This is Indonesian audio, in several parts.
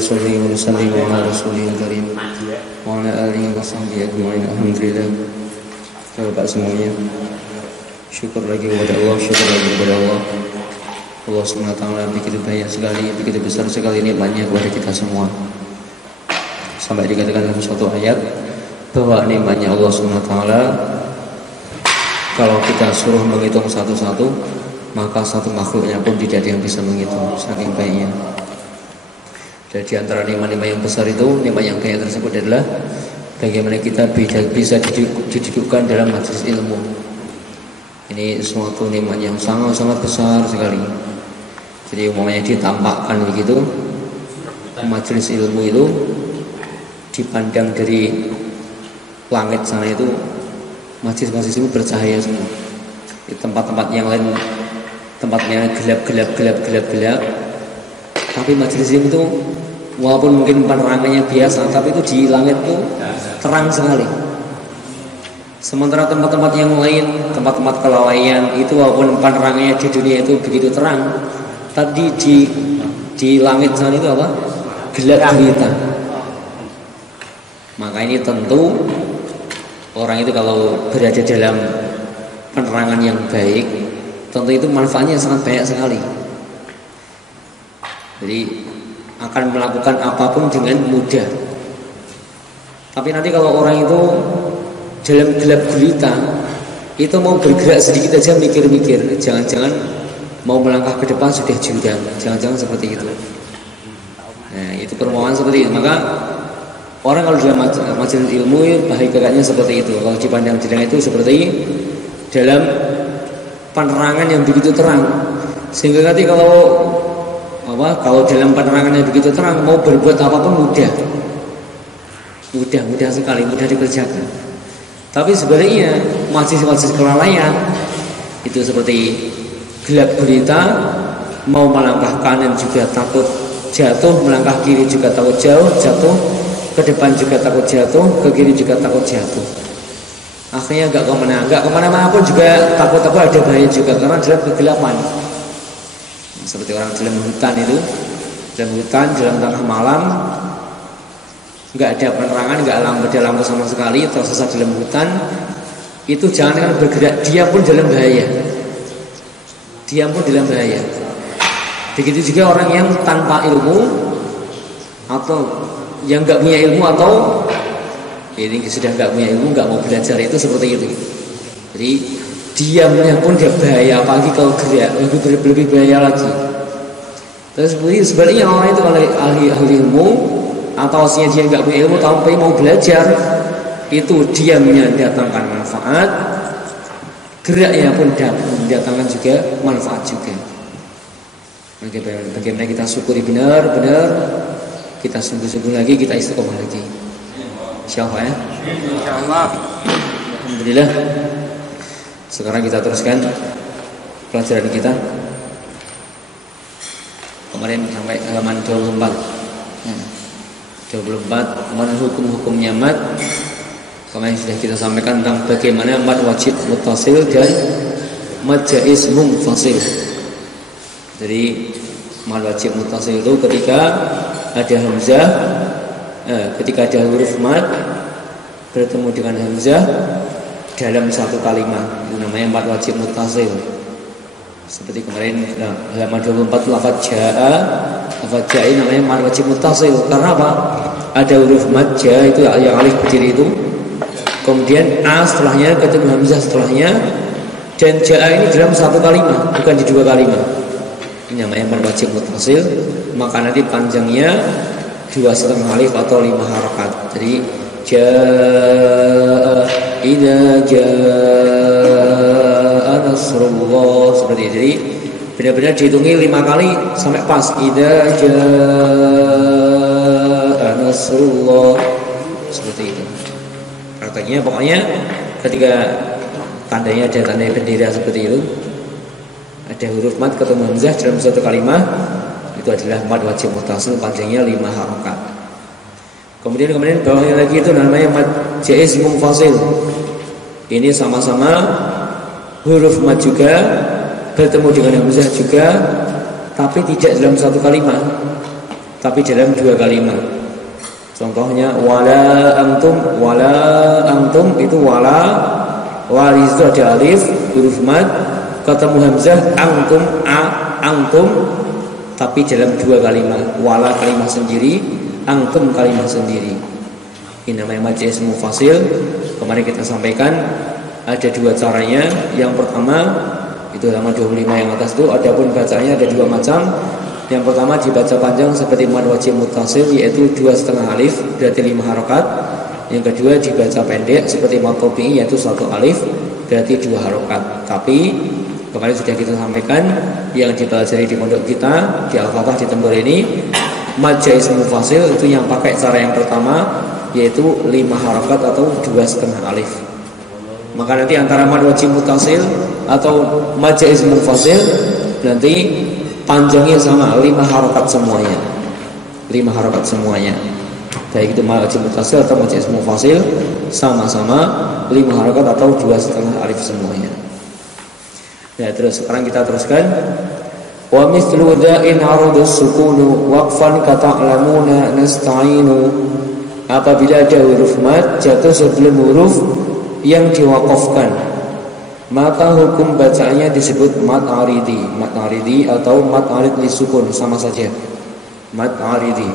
nusalli wa nusallimu ala rasulil karim wa ala alihi wa sahbihi ajma'in. Alhamdulillah. Bapak semuanya, syukur lagi kepada Allah, syukur lagi kepada Allah. Allah SWT begitu banyak sekali, begitu besar sekali nikmatnya kepada kita semua. Sampai dikatakan dalam suatu ayat bahwa nikmatnya Allah SWT kalau kita suruh menghitung satu-satu, maka satu makhluknya pun tidak ada yang bisa menghitung, saking baiknya. Dan di antara nikmat-nikmat yang besar itu, nikmat yang banyak tersebut adalah bagaimana kita bisa didudukkan dalam majelis ilmu. Ini suatu nikmat yang sangat-sangat besar sekali. Jadi umpamanya ditampakkan begitu, majelis ilmu itu dipandang dari langit sana itu, majelis-majelis itu bercahaya semua. Di tempat-tempat yang lain tempatnya gelap, tapi majelis ilmu itu walaupun mungkin penerangannya biasa, tapi itu di langit itu terang sekali. Sementara tempat-tempat yang lain, tempat-tempat kelalaian itu walaupun penerangannya di dunia itu begitu terang, tapi di langit sana itu apa? Gelap gulita. Maka ini tentu orang itu kalau berada dalam penerangan yang baik, tentu itu manfaatnya sangat banyak sekali. Jadi akan melakukan apapun dengan mudah. Tapi nanti kalau orang itu dalam gelap gulita, itu mau bergerak sedikit aja mikir-mikir, jangan-jangan mau melangkah ke depan sudah jurang, jangan-jangan seperti itu. Nah, itu permohonan seperti itu. Maka orang kalau dalam majelis ilmu hakikatnya seperti itu. Kalau dipandang jerang itu seperti dalam penerangan yang begitu terang. Sehingga nanti kalau dalam penerangan yang begitu terang mau berbuat apapun mudah sekali, mudah dikerjakan. Tapi sebenarnya majelis-majelis kelalaian itu seperti gelap gulita, mau melangkah kanan juga takut jatuh, melangkah kiri juga takut jatuh, ke depan juga takut jatuh, ke kiri juga takut jatuh. Akhirnya nggak kemana-mana pun juga takut ada bahaya juga karena dalam kegelapan. Seperti orang dalam hutan itu, dalam tengah malam, nggak ada penerangan, nggak ada lampu sama sekali, tersesat dalam hutan, itu jangan bergerak, dia pun dalam bahaya. Begitu juga orang yang tanpa ilmu atau yang nggak punya ilmu atau ini sudah nggak punya ilmu, nggak mau belajar, itu seperti itu. Jadi diamnya pun dia bahaya, apalagi kalau gerak lebih bahaya lagi. Terus sebenarnya orang itu kalau ahli ilmu atau aslinya dia nggak punya ilmu tapi mau belajar, itu diamnya datangkan manfaat, geraknya pun mendatangkan juga manfaat juga. Bagaimana kita syukuri benar-benar, kita sungguh-sungguh lagi, kita istiqomah lagi. Insyaallah ya. Insyaallah. Alhamdulillah. Sekarang kita teruskan pelajaran kita. Kemarin sampai halaman 24. 24 mana hukum-hukumnya mad. Kemarin sudah kita sampaikan tentang bagaimana mad wajib muttasil dan mad jaiz munfasil. Jadi mad wajib muttasil itu ketika ada hamzah, ketika ada huruf mad bertemu dengan hamzah dalam satu kalimat, itu namanya mad wajib muttasil. Seperti kemarin halaman 24 lafaz jaa namanya mad wajib muttasil. Karena apa? Ada huruf mad ja itu yang alif berdiri itu, kemudian a setelahnya, ketemu hamzah setelahnya, dan jaa ini dalam satu kalimat, bukan di dua kalimat. Ini namanya mad wajib muttasil. Maka nanti panjangnya 2,5 alif atau 5 harakat. Jadi jaa idza jaa nasrullah, seperti itu. Jadi benar-benar dihitungi 5 kali sampai pas. Idza jaa nasrullah, seperti itu. Artinya pokoknya ketika tandanya ada tanda bendera seperti itu, ada huruf mad ketemu hamzah dalam satu kalimat, itu adalah mad wajib muttasil, panjangnya 5 harakat. Kemudian bawahnya lagi itu namanya mad jaiz munfasil. Ini sama-sama huruf mad juga, bertemu dengan hamzah juga, tapi tidak dalam satu kalimat. tapi dalam dua kalimat. Contohnya wala antum itu wala itu ada alif huruf mad, ketemu hamzah antum tapi dalam dua kalimat. Wala kalimat sendiri, antum kalimat sendiri. Ini namanya mad jaiz mufasil. Kemarin kita sampaikan ada dua caranya. Yang pertama itu halaman 25 yang atas itu, adapun bacanya ada dua macam. Yang pertama dibaca panjang seperti mad wajib muttasil, yaitu 2,5 alif berarti 5 harokat. Yang kedua dibaca pendek seperti mad tabi'i, yaitu 1 alif berarti 2 harokat. Tapi kemarin sudah kita sampaikan yang dipelajari di pondok kita di Al-Fatah di Tembur ini, mad jaiz mufasil itu yang pakai cara yang pertama, yaitu 5 harokat atau 2,5 alif. Maka nanti antara mad wajib muttasil atau mad jaiz mufasil nanti panjangnya sama 5 harokat semuanya. 5 harokat semuanya. Baik itu mad wajib muttasil atau mad jaiz mufasil sama-sama 5 harokat atau 2,5 alif semuanya. Nah, terus sekarang kita teruskan. Wa mithlu dza'in 'arudus sukunu waqfan ka ta'lamuna nasta'inu. Apabila ada huruf mad jatuh sebelum huruf yang diwaqafkan, maka hukum bacaannya disebut mad aridi atau mad arid lisukun, sama saja. Mad aridi.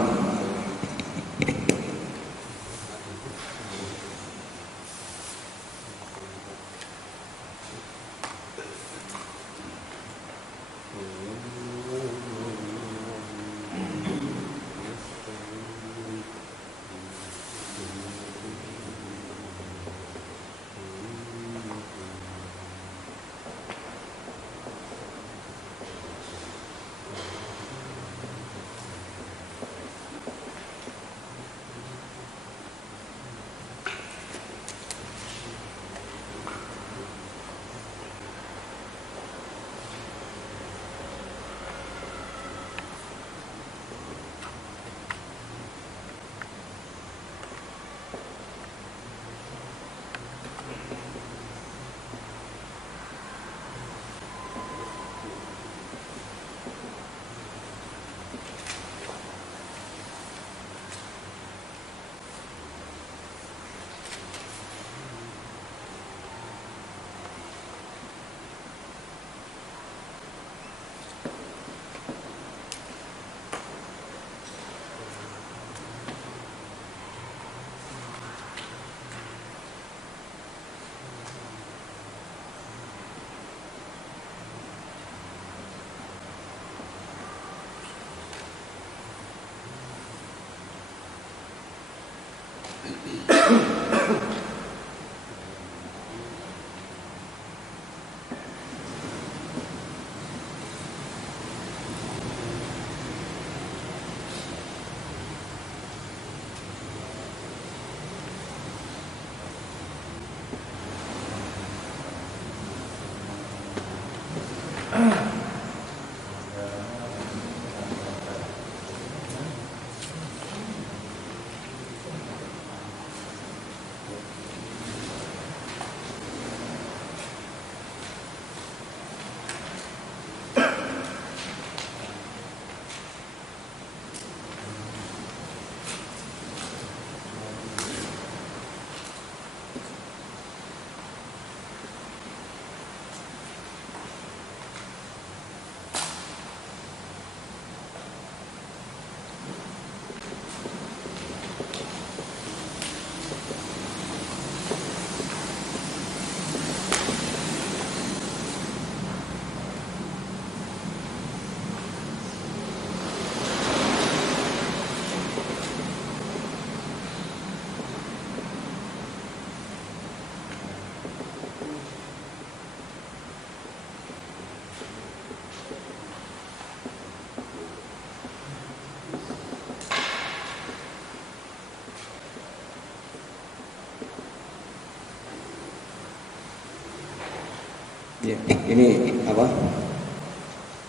Ya, ini apa?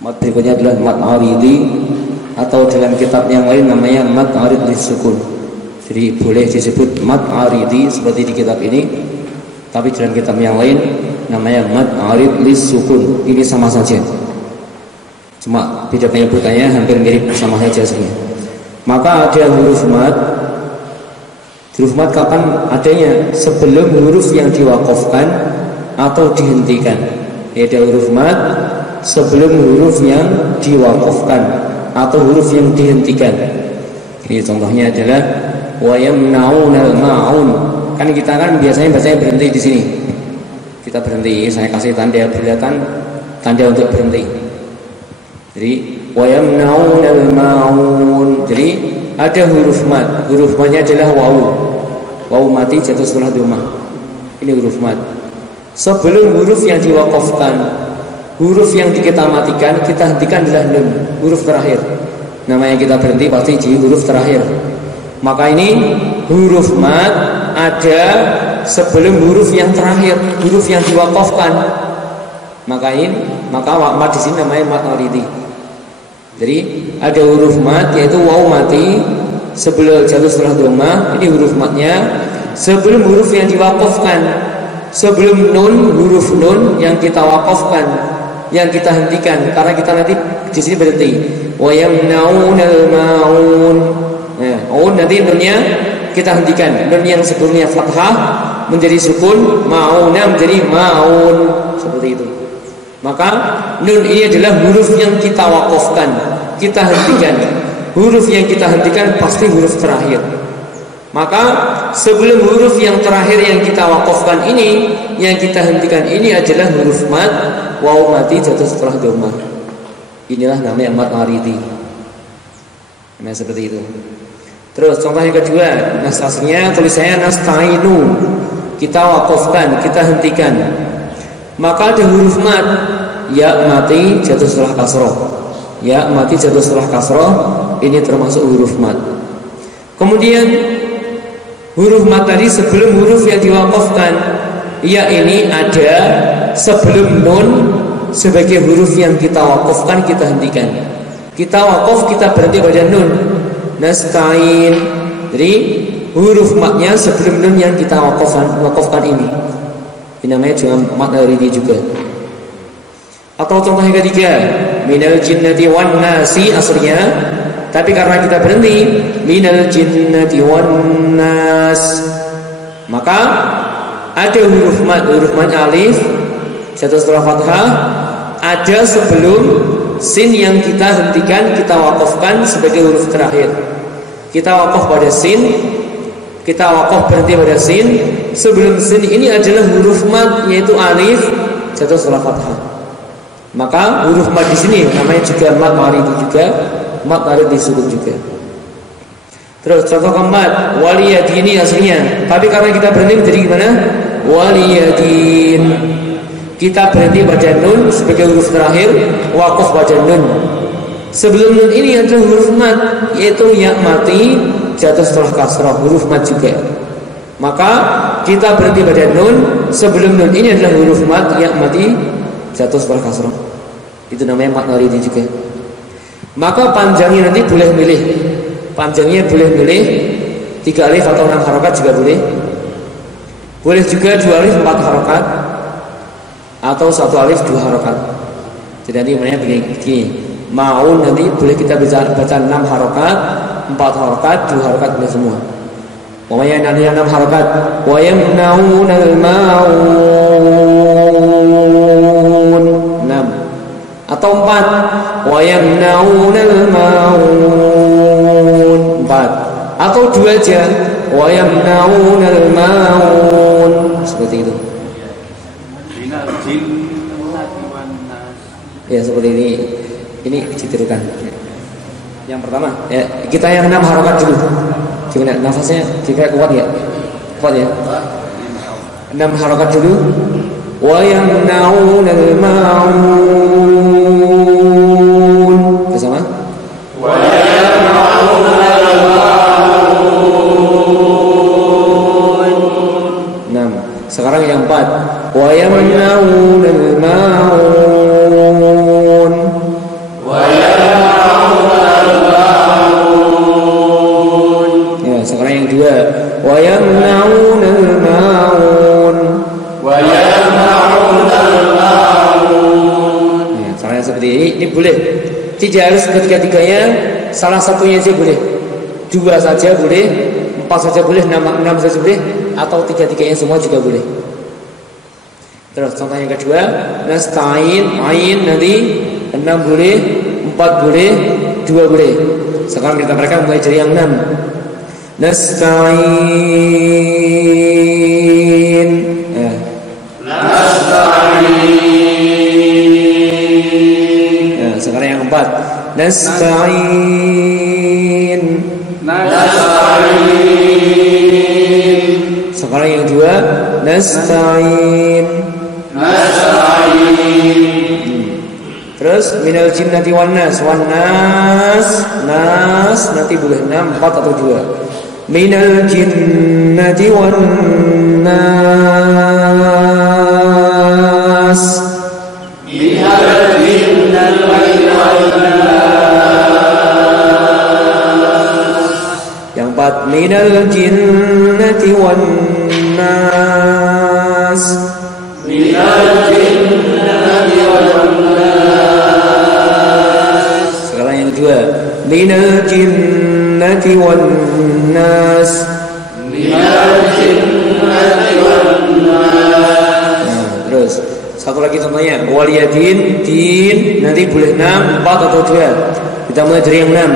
Mad berikutnya adalah mad aridi, atau dalam kitab yang lain namanya mad arid lisukun. Jadi boleh disebut mad aridi seperti di kitab ini, tapi dalam kitab yang lain namanya mad arid lisukun. Ini sama saja, cuma beda penyebutannya, hampir mirip sama saja sebenarnya. Maka ada huruf mat. Huruf mat kapan adanya? Sebelum huruf yang diwakafkan atau dihentikan. Ada huruf mat sebelum huruf yang diwakafkan atau huruf yang dihentikan. Ini contohnya adalah wa yamnaunal ma'un. Kan kita kan biasanya bacanya berhenti di sini. Kita berhenti, saya kasih tanda bulatan, tanda untuk berhenti. Jadi wa yamnaunal ma'un. Jadi ada huruf mat. Huruf matnya adalah wawu. Wawu mati jatuh setelah dhammah. Ini huruf mat. Sebelum huruf yang diwakafkan, huruf yang kita matikan, kita hentikan adalah nun, huruf terakhir. Namanya kita berhenti pasti di huruf terakhir. Maka ini huruf mat ada sebelum huruf yang terakhir, huruf yang diwakafkan. Maka mat di sini namanya mat aridi. Jadi ada huruf mat yaitu wawu mati sebelum jatuh setelah dhammah. Ini huruf matnya sebelum huruf yang diwakafkan. Sebelum nun, huruf nun yang kita wakafkan, yang kita hentikan, karena kita nanti di sini berhenti. Wa yamnaunal ma'un. Nah, nanti nunnya kita hentikan. Nun yang sebelumnya fathah menjadi sukun, ma'una menjadi ma'un, seperti itu. Maka nun ini adalah huruf yang kita wakafkan, kita hentikan. Huruf yang kita hentikan pasti huruf terakhir. Maka sebelum huruf yang terakhir yang kita wakafkan ini, yang kita hentikan ini adalah huruf mat, wawu mati jatuh setelah dhammah. Inilah namanya mat aridi. Nah seperti itu. Terus contoh yang kedua, nas aslinya tulisannya nastainu. Kita wakafkan, kita hentikan. Maka ada huruf mat, ya mati jatuh setelah kasroh. Ya mati jatuh setelah kasroh, ini termasuk huruf mat. Kemudian huruf mat tadi sebelum huruf yang diwakafkan, ya ini ada sebelum nun sebagai huruf yang kita wakafkan, kita hentikan. Kita wakaf, kita berhenti pada nun. Nastain. Jadi huruf matnya sebelum nun yang kita wakafkan ini. Ini namanya juga mat aridi juga. Atau contoh yang ketiga, minal jinnati wan nasi aslinya. Tapi karena kita berhenti minal jinnati wan nas, maka ada huruf mat alif jatuh setelah fathah, ada sebelum sin yang kita hentikan, kita wakafkan sebagai huruf terakhir. Kita wakaf pada sin, kita wakaf berhenti pada sin. Sebelum sin ini adalah huruf mat yaitu alif jatuh setelah fathah. Maka huruf mat di sini namanya juga mat aridi juga. Mat harus disebut juga. Terus contoh keempat, waliyadini aslinya. Tapi karena kita berhenti menjadi gimana? Waliyadin. Kita berhenti pada nun sebagai huruf terakhir, wakaf pada nun. Sebelum nun ini ada huruf mat, yaitu ya mati jatuh setelah kasrah, huruf mat juga. Maka kita berhenti pada nun. Sebelum nun ini adalah huruf mat, ya mati jatuh setelah kasrah. Itu namanya mat aridi juga. Maka panjangnya nanti boleh milih. Panjangnya boleh milih 3 alif atau 6 harokat juga boleh. Boleh juga 2 alif 4 harokat atau 1 alif 2 harokat. Jadi nanti namanya begini. Maun nanti boleh kita baca 6 harokat, 4 harokat, 2 harokat boleh semua. Pokoknya nanti 6 harokat. Wa yamnaunal ma'un 6 atau 4 wa yamnaunal ma'un 4 atau 2 aja wa yamnaunal ma'un seperti itu. Ya seperti ini. Ini ditirukan. Yang pertama ya, kita yang 6 harokat dulu. Gimana nafasnya jika kuat ya? Kuat ya? 6 harokat dulu. Wa yamnaunal ma'un bersama. Wa yamnaunal ma'un 6. Sekarang yang 4. Wa yamnaunal ma'un. Wa yamnaunal ma'un. Ya, sekarang yang 2. Wa yamnaunal ma'un. Wa seperti ini boleh. Tidak harus ketiga-tiganya, salah satunya saja boleh. 2 saja boleh, 4 saja boleh, 6 saja boleh, atau 3-3-nya semua juga boleh. Terus contoh yang kedua, nasta'in, ain nanti 6 boleh, 4 boleh, 2 boleh. Sekarang kita mereka mulai dari yang 6. Nasta'in. Nasta'in. Nah, sekarang yang 4. Nasta'in. Nasta'in. Sekarang yang 2. Nasta'in. Terus minal jinnati wan nas, nas nanti boleh 6, 4 atau 2. Minal jinnati wan nas, minal jinnati wan nas. Yang 4 minal jinnati wan nas, minal jinnati wan nas. Sekarang yang kedua, minal jinnati wan nas, minal jinnati wan nas. Nah, terus satu lagi contohnya, waliyadin, din nanti boleh 6, 4 atau 2. Kita mulai dari yang 6.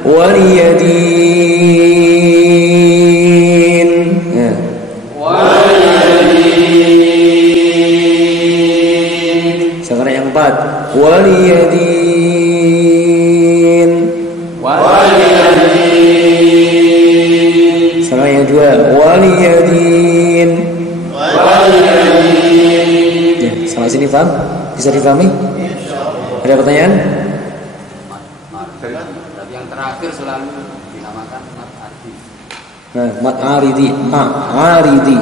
Waliyadin. Nah. Sekarang yang 4. Waliyadin. Sekarang yang 2. Waliyadin. Ya, sampai sini paham? Bisa dipahami? Ada pertanyaan? Tapi yang terakhir selalu dinamakan mat aridi. Nah, mat aridi, aridi.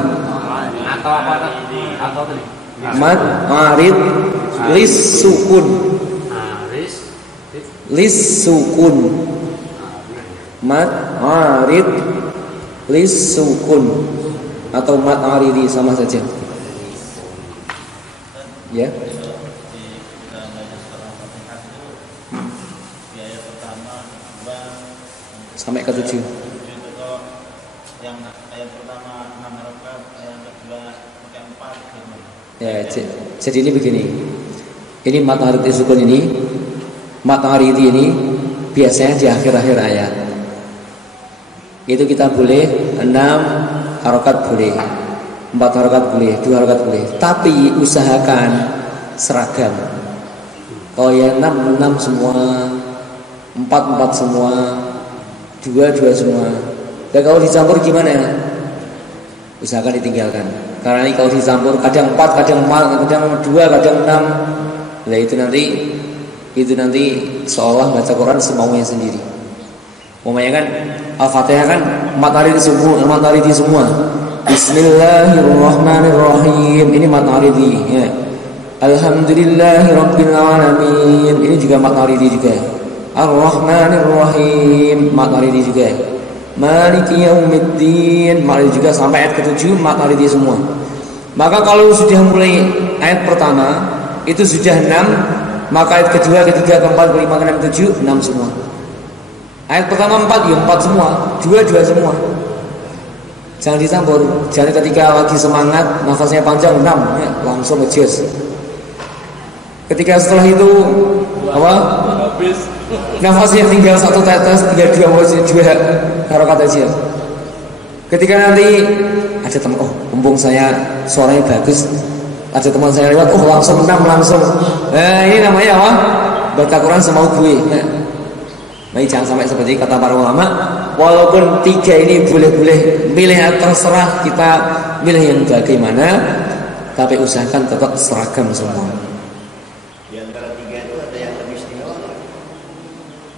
Atau apa tadi? Atau tadi? Mat arid lis sukun. Lis sukun. Mat arid lis sukun atau mat aridi sama saja. Ya. Sampai ke 7. Yang ayat pertama 6 harokat, ayat kedua pakai 4 gitu. Ya, jadi ini begini. Ini mat aridi sukun ini, mat aridi ini biasanya di akhir-akhir ayat. Itu kita boleh 6 harokat boleh, 4 harokat boleh, 2 harokat boleh. Tapi usahakan seragam. Kalau ya 6 semua, 4 semua, 2 semua. Dan kalau dicampur gimana? Usahakan ditinggalkan. Karena ini kalau dicampur kadang 4, kadang 4, kadang 2, kadang 6. Nah itu nanti seolah baca Quran semaunya sendiri. Umpamanya kan Al-Fatihah kan mataridi semua. Bismillahirrahmanirrahim. Ini mataridi ya. Alhamdulillahirabbil alamin. Ini juga mataridi juga. Ar-Rahmanir-Rahim mataridi juga. Maliki yaumiddin mataridi juga sampai ayat ke-7 mataridi semua. Maka kalau sudah mulai ayat pertama itu sudah 6, maka ayat kedua, ketiga, keempat, kelima, keenam, ketujuh 6 semua. Ayat pertama 4 ya 4 semua, 2 semua. Jangan dicampur. Jangan ketika lagi semangat nafasnya panjang 6 ya, langsung ngejus. Ketika setelah itu apa? Nafasnya tinggal 1 tetes, tinggal 2 harokat aja. Ketika nanti ada teman, oh mumpung saya suaranya bagus, ada teman saya lewat, oh langsung 6 langsung. Ini namanya apa? Baca Quran semau gue. Nah, jangan sampai seperti kata para ulama. Walaupun 3 ini boleh-boleh milih, terserah kita milih yang bagaimana, tapi usahakan tetap seragam semua. Di antara 3 itu ada yang lebih istimewa.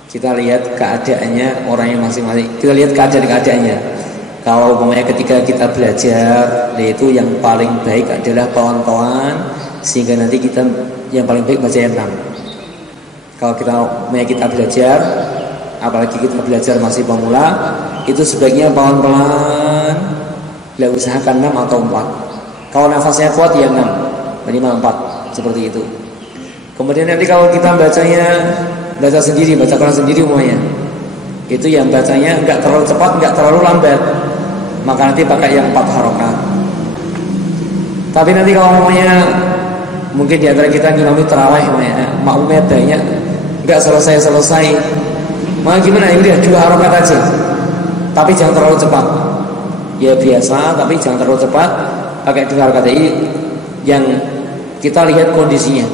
Kita lihat keadaannya orang yang masing-masing. Kita lihat keadaannya. Kalau umpamanya ketika kita belajar, itu yang paling baik adalah kawan-kawan, sehingga nanti kita yang paling baik baca yang 6. Kalau kita belajar, apalagi kita belajar masih pemula, itu sebaiknya pelan-pelan, usahakan 6 atau 4. Kalau nafasnya kuat ya 6, minimal 4, seperti itu. Kemudian nanti kalau kita baca Quran sendiri umpamanya, Itu yang bacanya nggak terlalu cepat, nggak terlalu lambat. Maka nanti pakai yang 4 harokat. Tapi nanti kalau namanya mungkin di antara kita ngimami tarawih, makmumnya banyak, nggak selesai. Maka gimana? Ini 2 harokat aja. Tapi jangan terlalu cepat. Ya biasa, tapi jangan terlalu cepat. Pakai 2 harokat ini yang kita lihat kondisinya.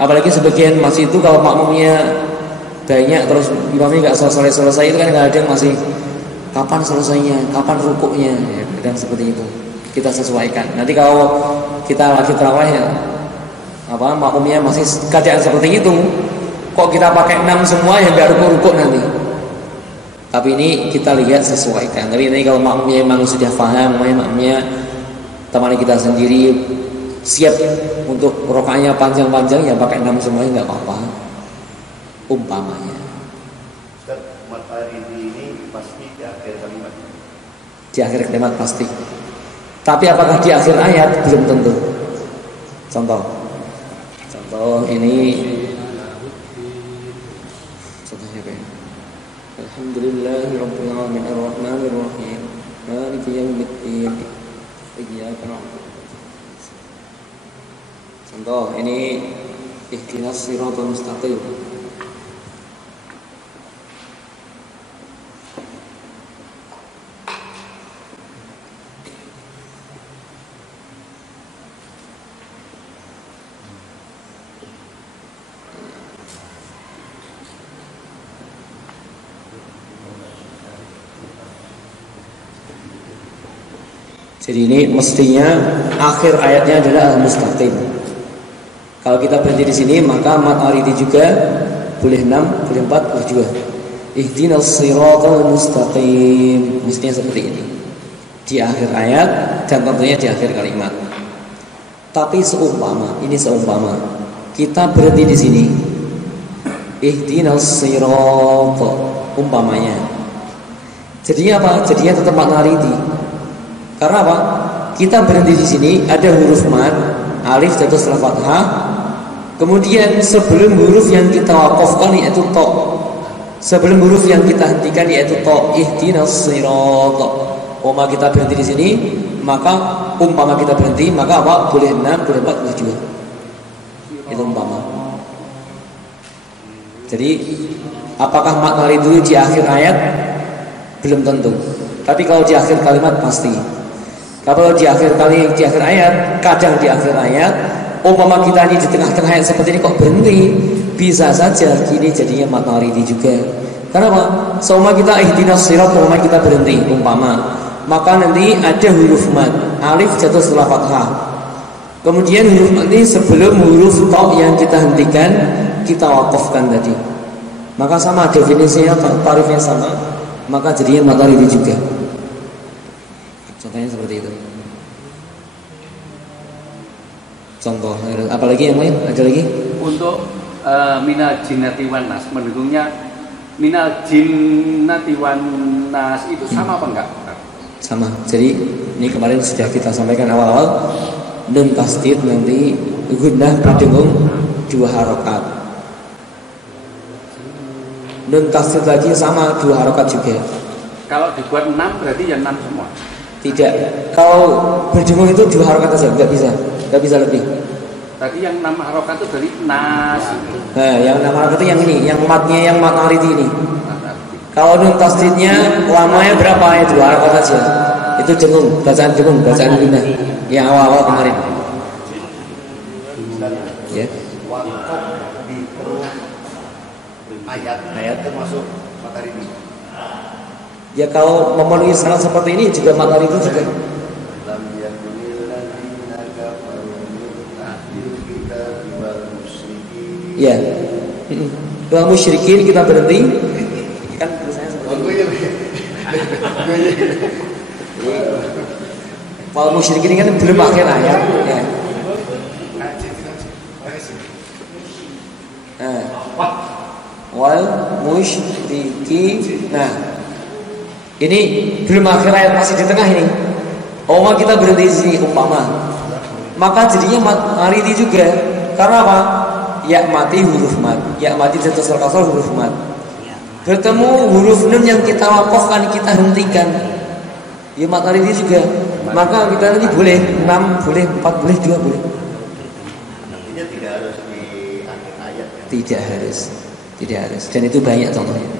Apalagi sebagian masih itu kalau makmumnya banyak terus imamnya nggak selesai itu kan kadang masih kapan selesainya, kapan rukuknya, ya, dan seperti itu kita sesuaikan. Nanti kalau kita lagi tarawih ya, makmumnya masih keadaan seperti itu, kok kita pakai 6 semua yang nggak rukuk nanti. Tapi ini kita lihat sesuaikan. Tapi ini kalau makmumnya memang sudah paham, makmumnya teman kita sendiri siap untuk rokaknya panjang-panjang ya pakai 6 semuanya nggak apa-apa. Umpamanya matahari ini pasti di akhir kalimat. Di akhir kalimat pasti. Tapi apakah di akhir ayat belum tentu. Contoh ini contohnya apa ya? Alhamdulillahirabbil alamin arrahmanir rahim maliki yaumiddin iyyaka na'budu. Contoh ini ihdinas siratal mustaqim. Jadi ini mestinya akhir ayatnya adalah al-mustaqim. Kalau kita berhenti di sini maka mat aridi juga boleh 6, boleh 4, boleh 2. Ihdinas siratal mustaqim. Mestinya seperti ini. Di akhir ayat dan tentunya di akhir kalimat. Tapi seumpama kita berhenti di sini. Ihdinas siratal umpamanya. Jadinya apa? Jadinya tetap mat aridi. Karena apa? Kita berhenti di sini ada huruf mad, alif jatuh setelah fathah. Kemudian sebelum huruf yang kita wakafkan yaitu ta. Sebelum huruf yang kita hentikan yaitu ta. Ihdinas siratal. Umpama kita berhenti di sini, maka umpama kita berhenti, maka apa? Boleh 6, boleh 4, boleh 2. Itu umpama. Jadi apakah makna itu di akhir ayat? Belum tentu. Tapi kalau di akhir kalimat pasti. Kalau di akhir ayat, kadang di akhir ayat, umpama kita ini di tengah-tengah ayat seperti ini kok berhenti, bisa saja kini jadinya makna aridi juga. Kenapa? Seumpama kita ihdinas sirat, umpama kita berhenti, maka nanti ada huruf mad, alif jatuh setelah fathah. Kemudian huruf mad ini sebelum huruf ta yang kita hentikan, kita wakafkan tadi. Maka sama definisinya, tarifnya sama, maka jadinya makna aridi juga. Contohnya seperti itu. Contoh, apalagi yang lain? Ada lagi? Untuk minal jinnati wan nas, mendukungnya minal jinnati wan nas itu sama apa enggak? Sama. Jadi ini kemarin sudah kita sampaikan awal-awal. Nun tasdid nanti gunnah berdengung 2 harokat. Nun tasdid lagi sama 2 harokat juga. Kalau dibuat 6 berarti ya 6 semua. Tidak. Kalau berdengung itu 2 harokat saja, nggak bisa lebih. Tadi yang 6 harokat itu dari nas. Nah, yang 6 harokat itu yang ini, yang matnya yang mat aridi ini. Kalau nun tasdidnya lamanya berapa? Ya 2 harokat saja. Itu bacaan gunnah yang awal-awal kemarin. Ya. Wakaf di ayat termasuk matahari ini. Ya kalau memenuhi syarat seperti ini juga matahari itu juga. Ya. Wal musyrikin kita berhenti. Kan tulisannya seperti ini. Wal musyrikin kan belum akhir ayat. Ya. Nah. Wal musyrikin. Nah. Ini belum akhir ayat, masih di tengah ini. Kita berhenti di sini umpama. Maka jadinya aridi juga. Karena apa? Ya mati huruf mat. Ya mati jatuh kasar huruf mat. Bertemu huruf nun yang kita wakafkan, kita hentikan. Ya mat naridi juga. Maka kita nanti boleh 6, boleh 4, boleh 2, boleh. Artinya tidak harus di akhir ayat ya. Tidak harus. Tidak harus. Dan itu banyak contohnya.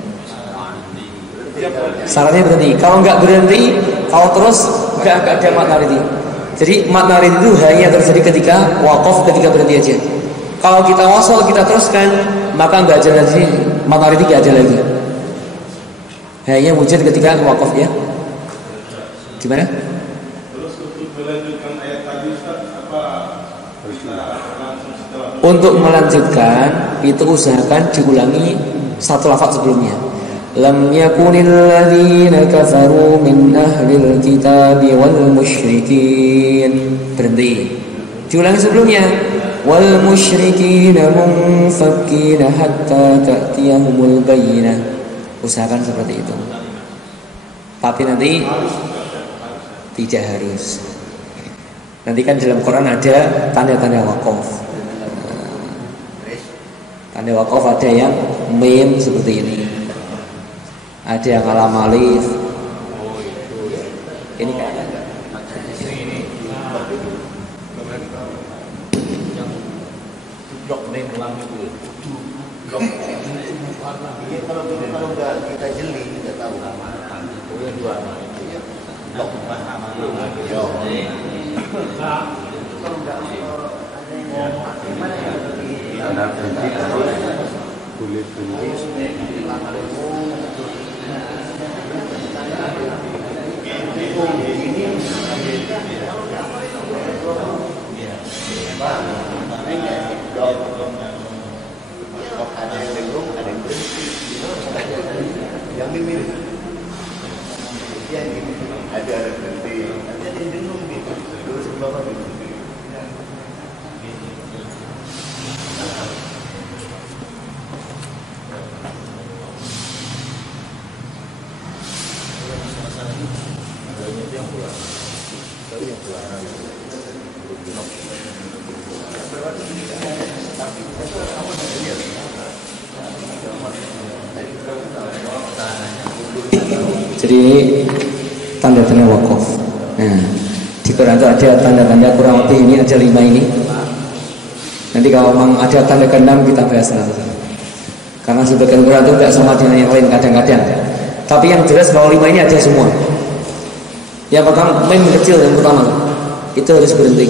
Syaratnya berhenti. Kalau nggak berhenti, kalau terus nggak ada mat naridi. Jadi mat naridi itu hanya terjadi ketika wakaf, ketika berhenti aja. Kalau kita wasol, kita teruskan, maka nggak ada lagi mat naridi, nggak ada lagi. Hanya wujud ketika wakaf ya. Gimana? Terus untuk melanjutkan ayat tadi Ustaz, apa langsung setelah Untuk melanjutkan itu usahakan diulangi satu lafaz sebelumnya. Lam yakunil ladzina kafaru min ahlil kitabi wal musyrikin. Berhenti. Diulangi sebelumnya. Wal musyrikin munfakkina hatta ta'tiyahumul bayyinah. Usahakan seperti itu. Tapi nanti tidak harus. Nanti kan dalam Quran ada tanda-tanda wakaf. Tanda wakaf ada yang mim seperti ini. Ada yang alam alif. Ini kan Iya, kalau nggak kita jeli kita tahu. Ada yang dengung, ada yang berhenti. Yang mirip. Yang ini ada berhenti. Ada yang dengung gitu. Terus ke bawah gitu. Jadi tanda-tanda wakaf. Nah, di Quran itu ada tanda-tanda kurang lebih ini ada 5 ini. Nanti kalau memang ada tanda ke-6 kita bahas nanti. Karena sebagian Quran itu tidak sama dengan yang lain kadang-kadang. Tapi yang jelas bahwa 5 ini ada semua. Yang pertama mim kecil yang pertama itu harus berhenti.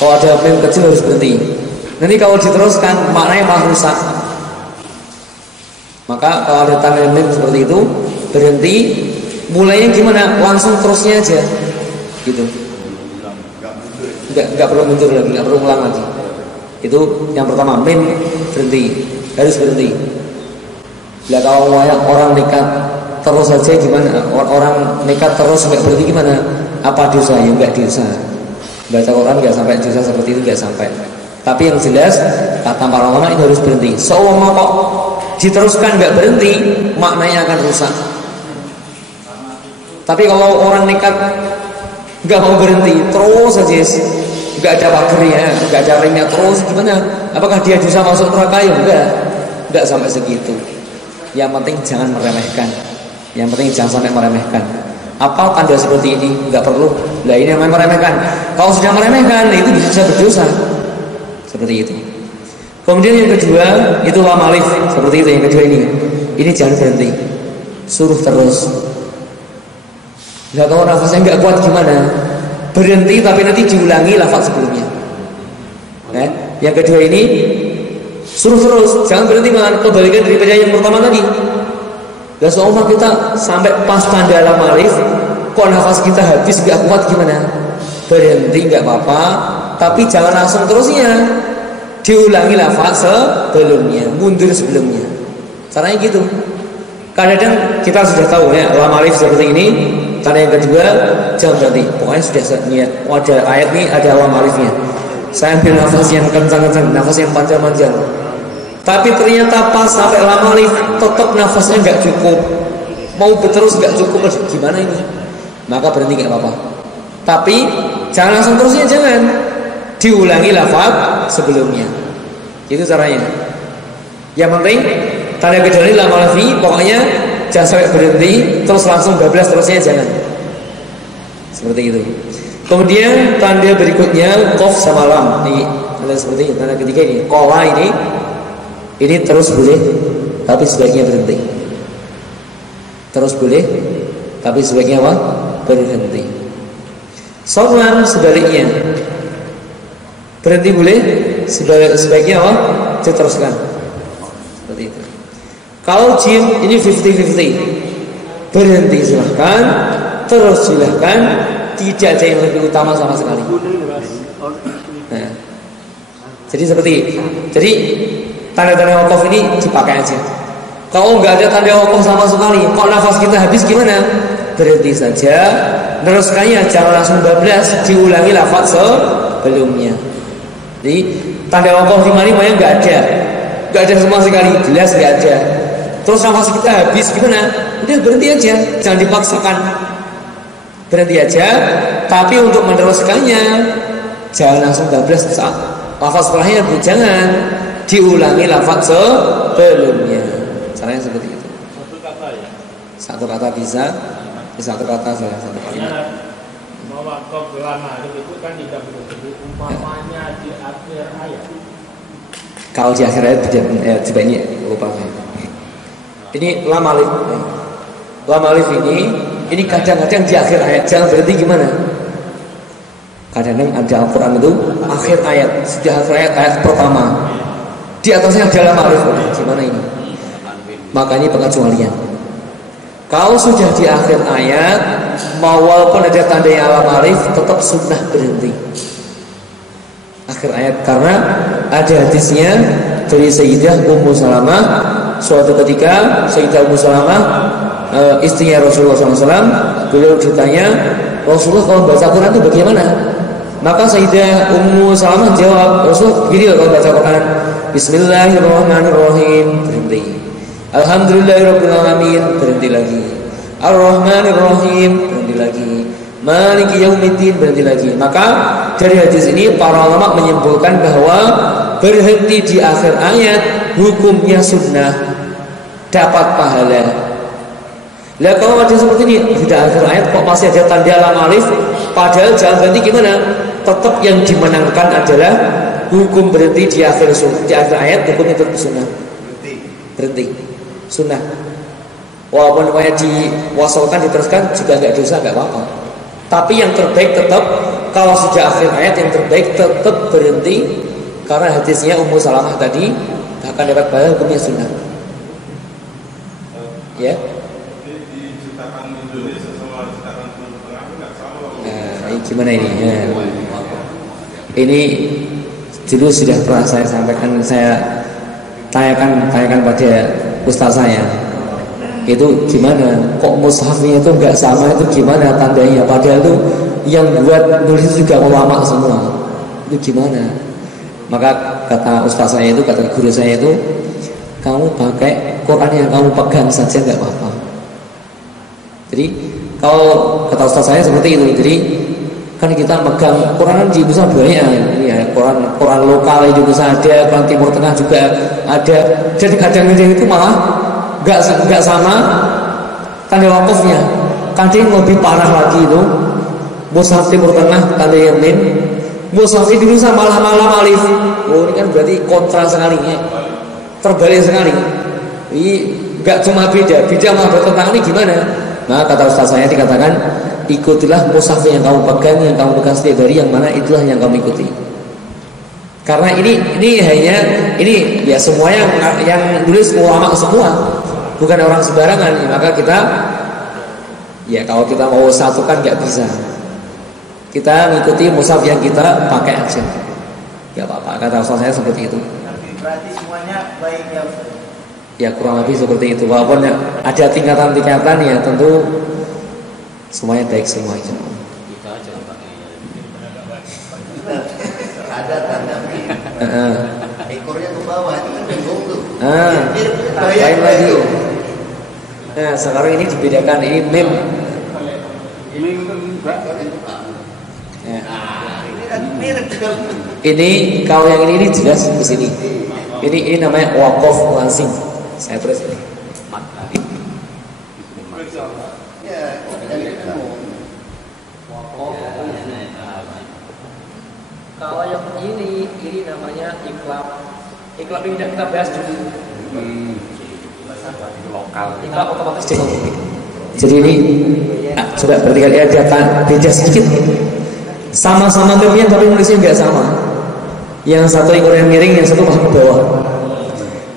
Kalau ada mim kecil harus berhenti. Nanti kalau diteruskan maknanya malah rusak. Maka kalau ada tanda mim seperti itu berhenti, mulainya gimana? Langsung terusnya aja, gitu. Nggak perlu mundur lagi, nggak perlu ulang lagi. Itu yang pertama, mim berhenti, harus berhenti. Bila kalau orang nekat terus saja gimana? Orang nekat terus sampai berhenti gimana? Apa dosa? Ya nggak dosa. Baca Quran nggak sampai dosa seperti itu, nggak sampai. Tapi yang jelas kata para ulama itu harus berhenti. Seumpama kok diteruskan nggak berhenti, maknanya akan rusak. Tapi kalau orang nekat nggak mau berhenti terus saja, nggak ada pagernya, nggak ada ringnya terus, gimana? Apakah dia bisa masuk neraka? Ya nggak sampai segitu. Yang penting jangan meremehkan. Yang penting jangan sampai meremehkan. Apa tanda seperti ini? Nggak perlu. Lah ini namanya meremehkan. Kalau sudah meremehkan, itu bisa berdosa. Seperti itu. Kemudian yang kedua itu lam alif, seperti itu. Yang kedua ini jangan berhenti, suruh terus. Nggak tahu nafasnya nggak kuat gimana, berhenti tapi nanti diulangi lafaz sebelumnya. Yang kedua ini suruh terus, jangan berhenti, malah kebalikan daripada yang pertama tadi. Dan seumpama kita sampai pas tanda lam alif, kok nafas kita habis nggak kuat gimana? Berhenti nggak apa-apa, tapi jangan langsung terusnya. Diulangi lafaz sebelumnya, mundur sebelumnya. Caranya gitu. Kadang-kadang kita sudah tahu ya, lam alif seperti ini. Tanda yang kedua, jangan berhenti. Pokoknya sudah niat. Oh, ada ayat nih, ada lam alifnya. Saya ambil nafas yang kencang-kencang, nafas yang panjang-panjang. Tapi ternyata pas sampai lam alif, tetap nafasnya nggak cukup. Mau terus nggak cukup, gimana ini? Maka berhenti nggak apa-apa. Tapi jangan langsung terusnya, jangan. Diulangi lafaz sebelumnya. Itu caranya. Yang penting Tanda kedua ini lam alif, pokoknya jangan sampai berhenti terus langsung bablas terusnya, jangan. Seperti itu. Kemudian tanda berikutnya qaf sama lam. Ini tanda seperti ini. Tanda ketiga ini qala ini terus boleh tapi sebaiknya berhenti. Terus boleh tapi sebaiknya apa? Berhenti. Shadlan sebaliknya. Berhenti boleh, sebaiknya apa? Diteruskan. Seperti itu. Kalau jim ini 50-50. Berhenti silahkan, terus silahkan, tidak ada yang lebih utama sama sekali. Nah, jadi tanda-tanda wakaf ini dipakai aja. Kalau nggak ada tanda wakaf sama sekali, kok nafas kita habis gimana? Berhenti saja, teruskannya jangan langsung bablas, diulangi lafaz sebelumnya. Jadi tanda wakaf di mana yang nggak ada sama sekali, jelas nggak ada. Terus nafas kita habis gimana? Udah berhenti aja, jangan dipaksakan. Berhenti aja, tapi untuk meneruskannya jangan langsung bablas saat lafaz setelahnya, jangan diulangi lafaz sebelumnya. Caranya seperti itu. Satu kata ya. Satu kata bisa, satu kata salah satu kalimat. Mewakaf lama itu kan tidak berhenti. Umpamanya di akhir ayat. Kalau di akhir ayat sebaiknya lupa. Ini lam alif. Lam alif ini kadang-kadang di akhir ayat, jangan berhenti gimana? Kadang-kadang ada Al-Quran itu akhir ayat, sudah akhir ayat pertama, di atasnya ada lam alif. Gimana ini? Makanya pengecualian. Kalau sudah di akhir ayat, walaupun ada tanda yang lam alif, tetap sunnah berhenti. Akhir ayat, karena ada hadisnya dari Sayyidah Ummu Salamah. Suatu ketika Sayyidah Ummu Salamah, istrinya Rasulullah SAW, beliau ditanya, Rasulullah kalau baca Quran itu bagaimana? Maka Sayyidah Ummu Salamah jawab, Rasul begini kalau baca Quran, Bismillahirrahmanirrahim, berhenti. Alhamdulillahirrahmanirrahim, berhenti lagi. Ar-Rahmanirrahim, berhenti lagi. Maliki Yaumiddin, berhenti lagi. Maka dari hadis ini para ulama menyimpulkan bahwa berhenti di akhir ayat hukumnya sunnah, dapat pahala. Lah kalau ada seperti ini, sudah akhir ayat kok masih ada tanda lam alif, padahal jangan berhenti gimana? Tetap yang dimenangkan adalah hukum berhenti di akhir ayat, hukumnya tetap sunnah. Berhenti sunnah. Walaupun namanya diwasalkan diteruskan juga nggak dosa, nggak apa-apa. Tapi yang terbaik tetap kalau sudah akhir ayat, yang terbaik tetap berhenti, karena hadisnya Ummu Salamah tadi akan dapat pahala, hukumnya sunnah. Ya. Diciptakan Indonesia sama ciptakan Timur Tengah nggak sama. Nah, ini gimana ini? Ya. Ini dulu sudah pernah saya sampaikan, saya tanyakan pada ustaz saya. Itu gimana? Kok mushafnya itu nggak sama, itu gimana tandanya? Padahal itu yang buat nulis juga ulama semua. Itu gimana? Maka kata ustaz saya itu, kata guru saya itu, kamu pakai Quran yang kamu pegang saja nggak apa-apa. Jadi kalau kata ustaz saya seperti itu. Jadi kan kita megang Quran di Indonesia banyak, ya Quran lokal di Indonesia ada, Quran Timur Tengah juga ada. Jadi kadang-kadang itu malah nggak sama tanda wakafnya. Kadang lebih parah lagi itu mushaf Timur Tengah tanda yang lain, mushaf Indonesia malah alif. Oh ini kan berarti kontra sekali ya. Terbalik sekali. Ini nggak cuma beda malah bertentangan, ini gimana? Nah kata ustaz saya dikatakan, ikutilah mushaf yang kamu pegang, yang kamu pegang setiap hari, yang mana itulah yang kamu ikuti. Karena ini hanya ini ya semua yang nulis ulama semua, bukan orang sembarangan. Ya, maka kita ya kalau kita mau satukan nggak bisa. Kita mengikuti mushaf yang kita pakai aja. Ya apa-apa, kata ustaz saya seperti itu. Berarti semuanya baik ya Ustaz? Ya kurang lebih seperti itu. Walaupun ada tingkatan-tingkatan ya tentu semuanya baik semua itu. Kita aja pakai. Ada tanda ekornya ke bawah itu kan bengong tuh. Lain lagi. Nah sekarang ini dibedakan, ini mem. Ya. Ini kalau yang ini jelas di sini. Ini namanya waqaf langsing. Saya tulis ini. Ya, Kalau yang ini namanya iklab. Iklab ini kita bahas dulu. Lokal. Iklab otomatis jadi ini coba perhatikan ya, data beda sedikit. Sama-sama memnya tapi nulisnya nggak sama. Yang satu ikut yang miring, yang satu masuk ke bawah.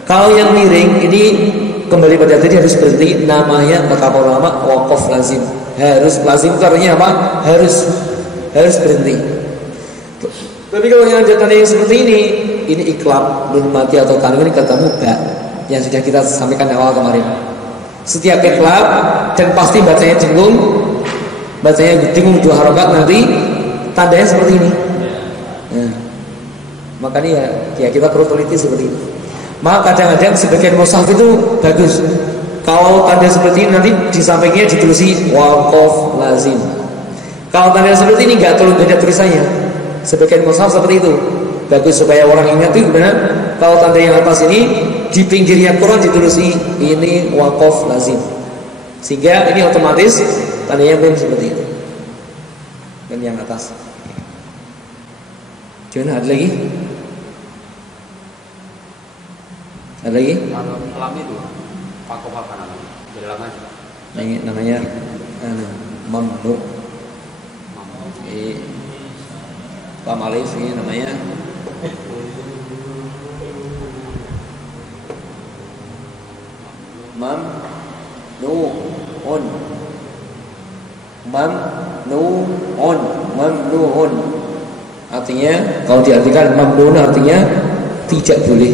Kalau yang miring ini kembali pada tadi harus berhenti. Namanya kata ulama waqaf lazim. Harus lazim itu artinya apa? Harus berhenti. Tapi kalau yang ada tanda yang seperti ini iklab, nun mati atau tanwin ketemu ba yang sudah kita sampaikan awal kemarin. Setiap iklab dan pasti bacanya dengung, dua harokat nanti tandanya seperti ini. Nah, makanya ya kita perlu teliti seperti itu. Maka kadang-kadang sebagian mushaf itu bagus. Kalau tanda seperti ini nanti di sampingnya ditulis waqaf lazim. Kalau tanda seperti ini nggak terlalu beda tulisannya. Sebagian mushaf seperti itu. Bagus supaya orang ingat itu gimana? Kalau tanda yang atas ini di pinggirnya Quran ditulis ini waqaf lazim. Sehingga ini otomatis tandanya pun seperti itu. Dan yang atas. Jangan ada lagi? Ada lagi? Lam itu waqaf apa namanya? Jadi lama aja. Ini namanya mamnu. Lam alif ini namanya mamnuun. Artinya kalau diartikan mamnuun artinya tidak boleh.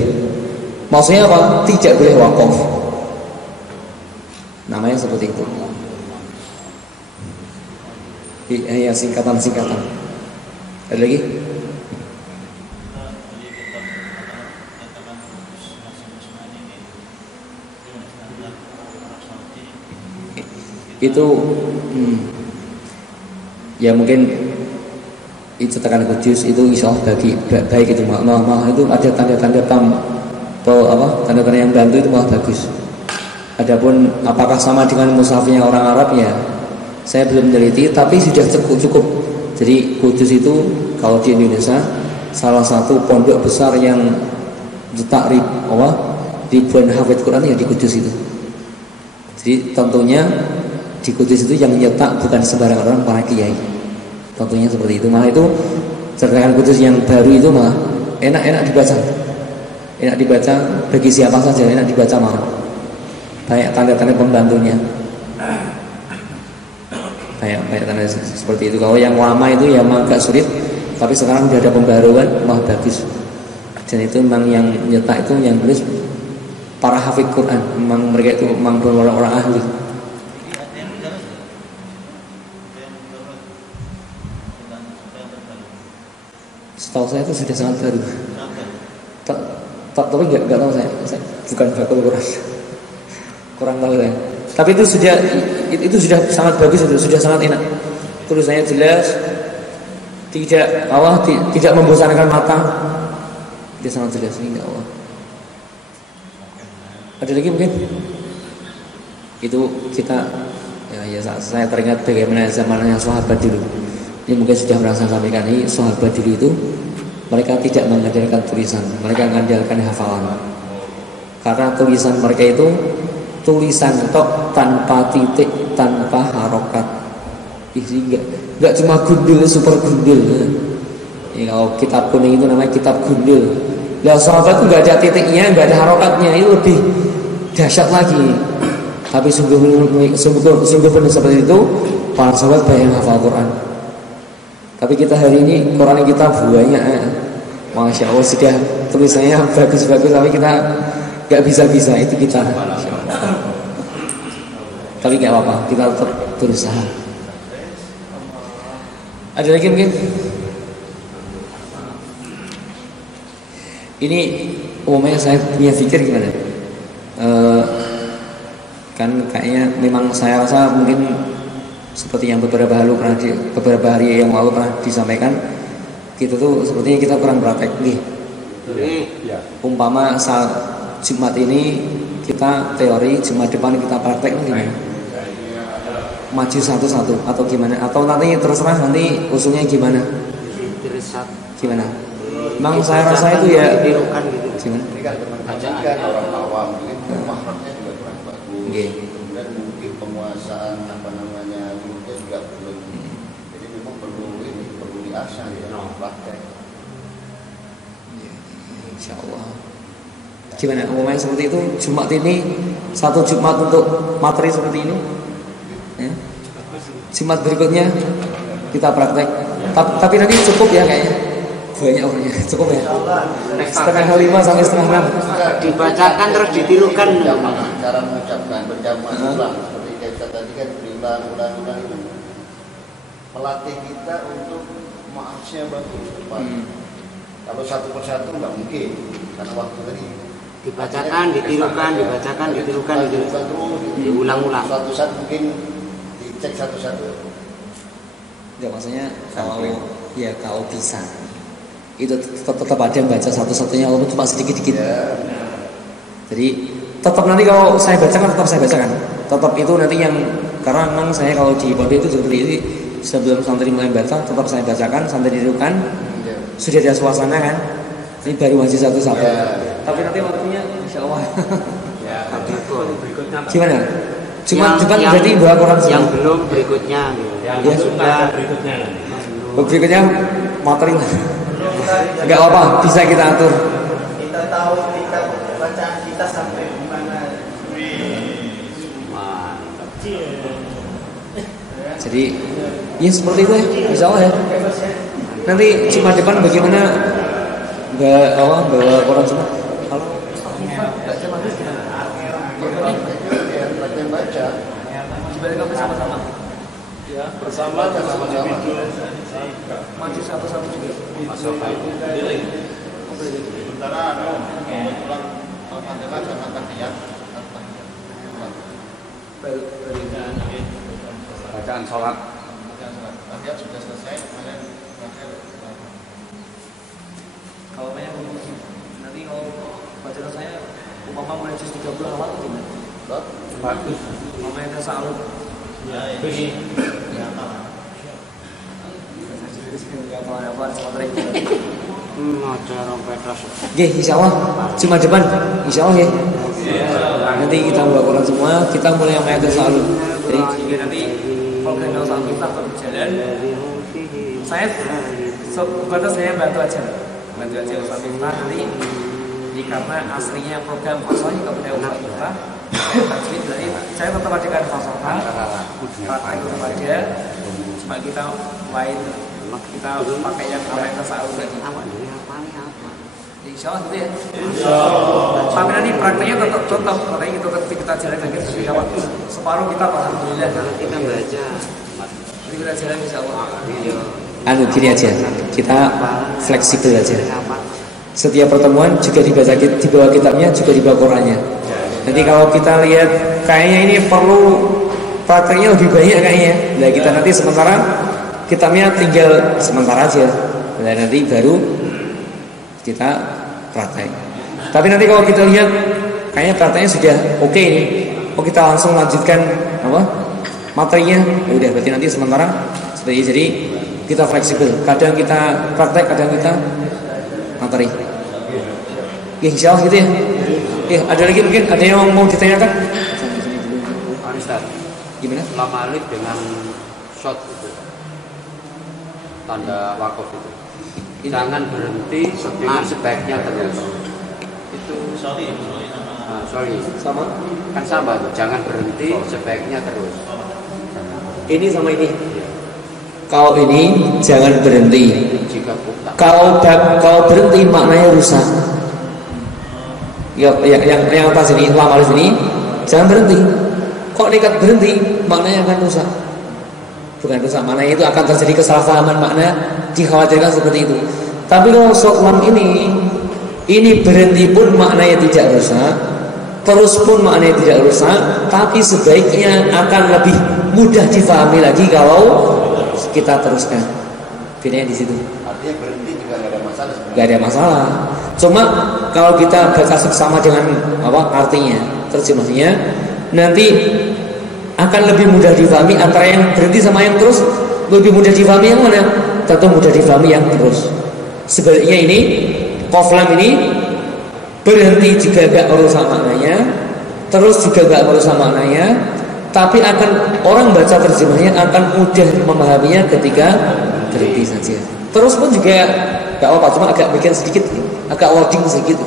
Maksudnya apa? Tidak boleh waqaf. Namanya seperti itu. Ya singkatan. Ada lagi? Itu ya mungkin itu tekan kudus itu insya Allah baik itu malah itu ada tanda-tanda tanda-tanda yang bantu itu malah bagus. Adapun apakah sama dengan mushafnya orang Arab ya saya belum meneliti, tapi sudah cukup. Jadi Kudus itu kalau di Indonesia salah satu pondok besar yang letak ribuan hafid Quran ya di Kudus itu. Jadi tentunya di Kudus itu yang nyetak bukan sembarang orang, para kiai. Tentunya seperti itu. Malah itu cetakan Kudus yang baru itu malah enak dibaca. Enak dibaca bagi siapa saja, enak dibaca malah. Banyak tanda-tanda pembantunya. Banyak tanda seperti itu. Kalau yang lama itu ya agak sulit, tapi sekarang sudah ada pembaruan, malah bagus. Dan itu memang yang nyetak itu yang tulis para hafid Quran. Memang mereka itu memang orang-orang ahli. Setahu saya itu sudah sangat baru. Tapi nggak tahu saya bukan bakul Quran. Kurang tahu ya. Tapi itu sudah sangat bagus, sudah sangat enak. Tulisannya jelas, tidak membosankan mata. Dia sangat jelas ini Allah. Ada lagi mungkin? Itu kita ya saya teringat bagaimana zamannya sahabat dulu. Ini mungkin sudah merasa sampaikan ini sahabat dulu itu mereka tidak mengandalkan tulisan, mereka mengandalkan hafalan. Karena tulisan mereka itu tulisan tok tanpa titik, tanpa harokat. Enggak cuma gundul, super gundul. Ya, kalau kitab kuning itu namanya kitab gundul. Lah sahabat itu enggak ada titiknya, enggak ada harokatnya, itu lebih dahsyat lagi. Tapi sungguh benar seperti itu para sahabat banyak hafal Quran. Tapi kita hari ini Quran kita banyak, Masya Allah sudah tulisannya bagus-bagus, tapi kita nggak bisa itu kita. Tapi nggak apa-apa, kita tetap berusaha. Ada lagi mungkin? Ini umumnya saya punya pikir gimana? Kan kayaknya memang saya rasa mungkin seperti yang beberapa hari yang lalu pernah disampaikan, kita tuh sepertinya kita kurang praktek nih. Umpama saat Jumat ini kita teori, Jumat depan kita praktek gimana? Maju satu-satu atau gimana? Atau nanti terserah nanti usulnya gimana? Gimana? Memang saya rasa itu ya Ditirukan gitu. gimana? Ini kan teman-teman kan orang awam, mungkin makhrajnya juga kurang bagus. Oke. Kemudian mungkin penguasaan apa namanya hurufnya juga belum. Jadi memang perlu diasah ya, praktek. Insya Allah. Gimana? Umumnya seperti itu. Jumat ini satu Jumat untuk materi seperti ini. Ya. Jumat berikutnya kita praktek. Tapi nanti cukup ya kayaknya. Banyak orangnya. Cukup ya. 4:30 sampai 4:30. Dibacakan terus ditirukan. Cara mengucapkan berjamaah ulang seperti kita tadi kan berulang itu. Melatih kita untuk maafnya bagus. Kalau satu persatu nggak mungkin karena waktu tadi Dibacakan, ditirukan, dibacakan, ditirukan, diulang-ulang. Suatu saat mungkin dicek satu-satu. Enggak, maksudnya kalau bisa itu tetap ada yang baca satu-satunya walaupun cuma sedikit-sedikit. Ya. Jadi tetap nanti kalau saya bacakan tetap saya bacakan. Tetap itu nanti yang karena memang saya kalau di pondok itu seperti ini sebelum santri mulai baca tetap saya bacakan sampai ditirukan. Ya. Sudah ada suasana kan? Ini baru wajib satu-satu. Ya. Tapi nanti waktunya insya Allah. Ya, berikutnya Gimana? Cuma depan berarti bawa Quran semua. Yang belum berikutnya. Ya sudah. berikutnya. Berikutnya materi. Enggak apa, bisa kita atur. Kita tahu tingkat bacaan kita sampai di mana. Jadi ya seperti itu ya, insya Allah ya. Nanti Jumat depan bagaimana bawa Quran semua? Kalau Latihan baca. sama-sama. Ya, bersama individu. Maju satu-satu juga. Sementara kebetulan Al-Fatihah sama tahiyat. Bacaan sholat. Tahiyat sudah selesai, kemudian terakhir Kalau banyak nanti kalau bacaan saya umpama mulai juz 30 awal atau gimana? Bagus. Umpama yang tasawuf. ya ini Oke, insya Allah Jumat depan, insya Allah ya. Nanti kita bawa Quran semua, kita mulai yang ayat tasawuf. Jadi nanti program tasawuf kita berjalan. Saya sebatas saya bantu aja Ustaz Miftah nanti. Jadi karena aslinya program fasal juga punya Ustaz Miftah. Saya tetap adakan falsafah, praktek tetap ada, cuma kita lain kita pakai yang apa tasawuf tadi. Insya Allah gitu ya. Tapi nanti prakteknya tetap makanya kita jalan lagi separuh kita alhamdulillah. Kita baca. Jadi kita jalan insya Allah. Gini aja, kita fleksibel aja. Setiap pertemuan juga dibaca di bawah kitabnya, juga di bawah Qurannya. Nanti kalau kita lihat kayaknya ini perlu prakteknya lebih banyak kayaknya. Nah kita nanti sementara kitabnya tinggal sementara aja. Nah nanti baru kita praktek. Tapi nanti kalau kita lihat kayaknya prakteknya sudah oke ini. Oh kita langsung lanjutkan apa materinya. Ya udah berarti nanti sementara seperti ini. Jadi kita fleksibel. Kadang kita praktek, kadang kita materi. Ya, insya Allah gitu ya. Ya, ada lagi mungkin ada yang mau ditanyakan? Ustaz, Gimana? Imam Malik dengan shot itu, tanda wakaf itu, jangan berhenti dengan sebaiknya terus. Itu sorry Sama? kan sama tuh, jangan berhenti sebaiknya terus. Ini sama ini. Kalau ini jangan berhenti. Jika buta. Kalau berhenti maknanya rusak. Ya, yang atas ini, lam alif ini jangan berhenti. Kok nekat berhenti, maknanya akan rusak. Bukan rusak, maknanya itu akan terjadi kesalahpahaman makna, dikhawatirkan seperti itu. Tapi kalau short lam ini berhenti pun maknanya tidak rusak, terus pun maknanya tidak rusak, tapi sebaiknya akan lebih mudah difahami lagi kalau kita teruskan. Bedanya di situ. Artinya berhenti juga nggak ada masalah sebenarnya. Gak ada masalah. Cuma kalau kita baca sama dengan apa artinya, terjemahnya, nanti akan lebih mudah difahami antara yang berhenti sama yang terus. Lebih mudah difahami yang mana? Tentu mudah difahami yang terus. Sebaliknya ini qaf lam ini berhenti juga gak merusak maknanya, terus juga gak merusak maknanya, tapi akan orang baca terjemahnya akan mudah memahaminya ketika berhenti saja. Terus pun juga gak apa-apa, cuma agak bikin sedikit, agak wording sedikit.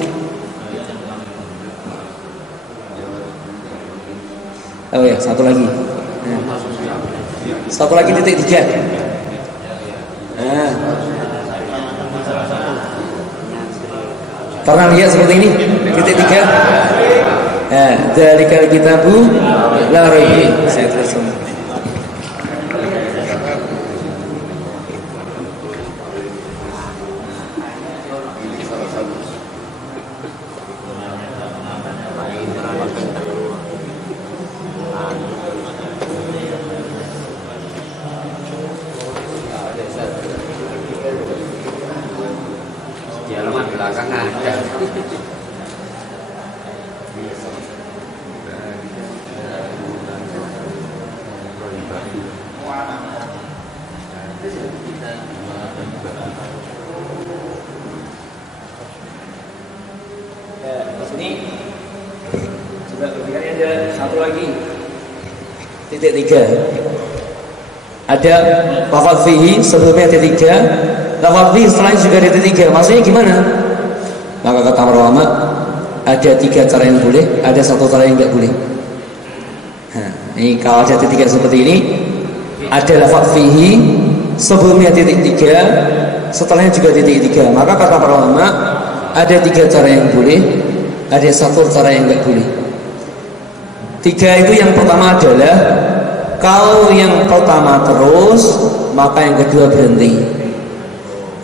Oh ya, satu lagi. Satu lagi titik 3. Nah. Pernah lihat seperti ini? Titik 3. Nah, dzalikal kitabu la raiba. Saya teruskan. Di halaman belakang ada. Sini coba berpikir ada satu lagi titik 3. Ada lafaz fihi sebelumnya titik 3, lafaz fihi setelah juga titik 3. Maksudnya gimana? Maka kata para ulama ada 3 cara yang boleh, ada 1 cara yang enggak boleh. Nah, ini kalau ada titik 3 seperti ini, ada lafaz fihi sebelumnya titik 3, setelahnya juga titik 3. Maka kata para ulama ada 3 cara yang boleh, ada 1 cara yang enggak boleh. 3 itu yang pertama adalah kalau yang pertama terus, maka yang kedua berhenti.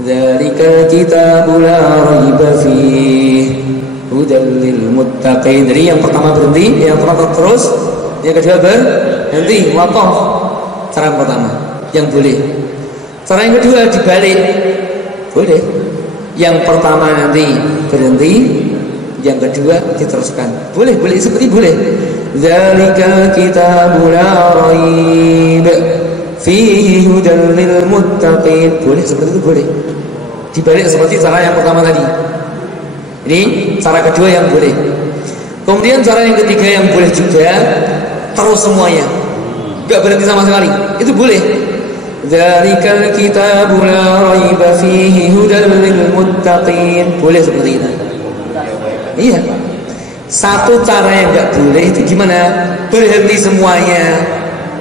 Dzalikal kitabu la raiba fihi hudal lil muttaqin. Jadi yang pertama berhenti, yang pertama terus, yang kedua berhenti. Waqaf. Cara yang pertama yang boleh. Cara yang kedua dibalik. Boleh. Yang pertama nanti berhenti, yang kedua diteruskan. Boleh, boleh seperti boleh. Dzalikal kitabu la raiba fihi hudal lil muttaqin. Boleh seperti itu, boleh. Dibalik seperti cara yang pertama tadi. Ini cara kedua yang boleh. Kemudian cara yang ketiga yang boleh juga terus semuanya, enggak berhenti sama sekali. Itu boleh. Dzalikal kitabu la raiba fihi hudal lil muttaqin. Boleh seperti itu. Iya. Satu cara yang enggak boleh itu gimana? Berhenti semuanya.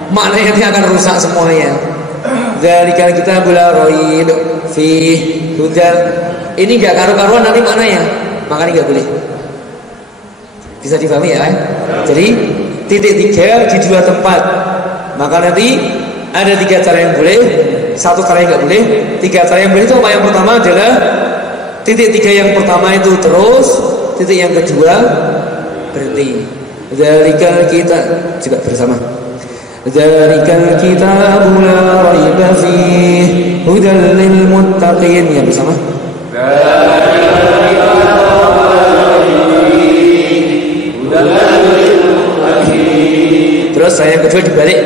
Maknanya dia akan rusak semuanya. Dzalikal kitabu la raiba fihi hudal. Ini enggak karu-karuan nanti maknanya. Makanya enggak boleh. Bisa dipahami ya? Jadi titik 3 di 2 tempat. Maka nanti ada 3 cara yang boleh, 1 cara yang enggak boleh. 3 cara yang boleh itu apa? Yang pertama adalah titik 3 yang pertama itu terus, titik yang kedua berhenti. Dzalikal kita juga bersama. Dzalikal kitabu la raiba fihi hudal lil muttaqin. Ya bersama. Terus saya yang kedua dibalik.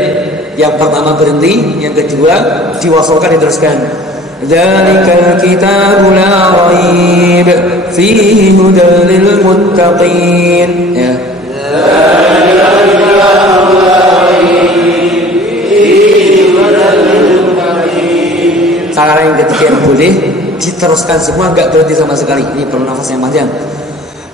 Yang pertama berhenti, yang kedua diwasalkan, diteruskan. Dzalikal kitabu la raib fihi hudal lil muttaqin. Ya. Cara yang ketiga yang boleh diteruskan semua, enggak berhenti sama sekali. Ini perlu nafas yang panjang.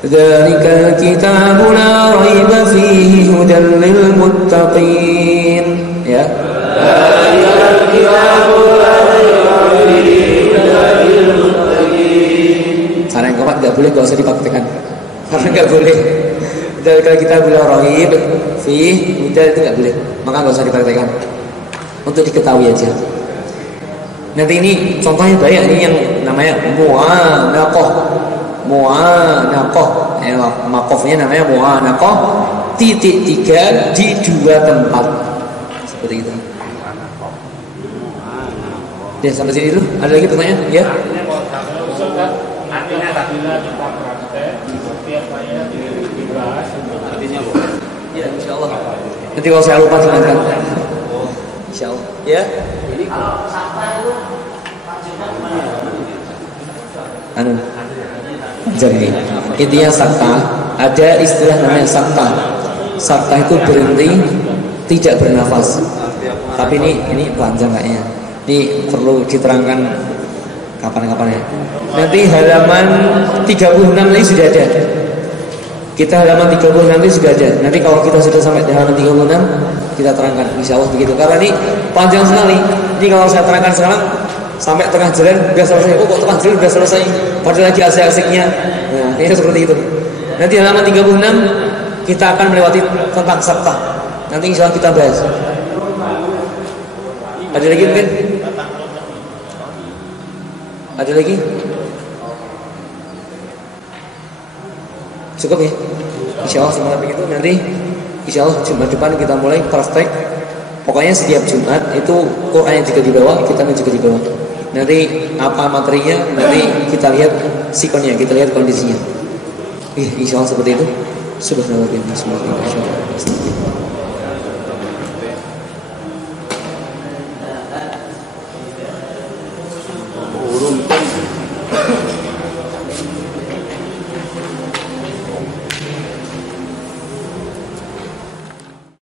Dzalikal kitabu la raiba fihi hudal lil muttaqin. Ya. Dzalikal kitabu la raiba fihi hudal lil muttaqin. Cara yang keempat enggak boleh, enggak usah dipraktekkan. Karena enggak boleh. Dzalikal kitabu la raiba fihi hudal itu enggak boleh. Maka enggak usah dipraktekkan. Untuk diketahui aja. Nanti ini contohnya banyak, ini yang namanya mu'anaqah. Mu'anaqah, makofnya namanya mu'anaqah. Titik 3 di 2 tempat. Seperti itu. Ya sampai sini dulu. Ada lagi pertanyaan? Ya. Artinya tadi apabila kita praktek setiap ayat dibahas untuk Artinya apa? Ya, insya Allah. Nanti kalau saya lupa silakan. Insya Allah. Ya. Jadi intinya sakta, ada istilah namanya sakta. Sakta itu berhenti, tidak bernafas. Tapi ini panjang kayaknya. Ini perlu diterangkan kapan-kapan ya. Nanti halaman 36 ini sudah ada. Kita halaman 36 ini sudah ada. Nanti kalau kita sudah sampai di halaman 36, kita terangkan. Insya Allah begitu. Karena ini panjang sekali. Ini kalau saya terangkan sekarang sampai tengah jalan udah selesai. Kok tengah jalan udah selesai? Padahal lagi asik-asiknya. Nah, ini seperti itu. Nanti halaman 36 kita akan melewati tentang sakta. Nanti insya Allah kita bahas. Ada lagi mungkin? Ada lagi? Cukup ya? Insya Allah semangat begitu. Nanti insya Allah Jumat depan kita mulai praktek. Pokoknya setiap Jumat itu Qurannya juga dibawa, kita juga dibawa. Nanti apa materinya, nanti kita lihat sikonnya, kita lihat kondisinya. Insya Allah seperti itu. Subhanallah, insya Allah.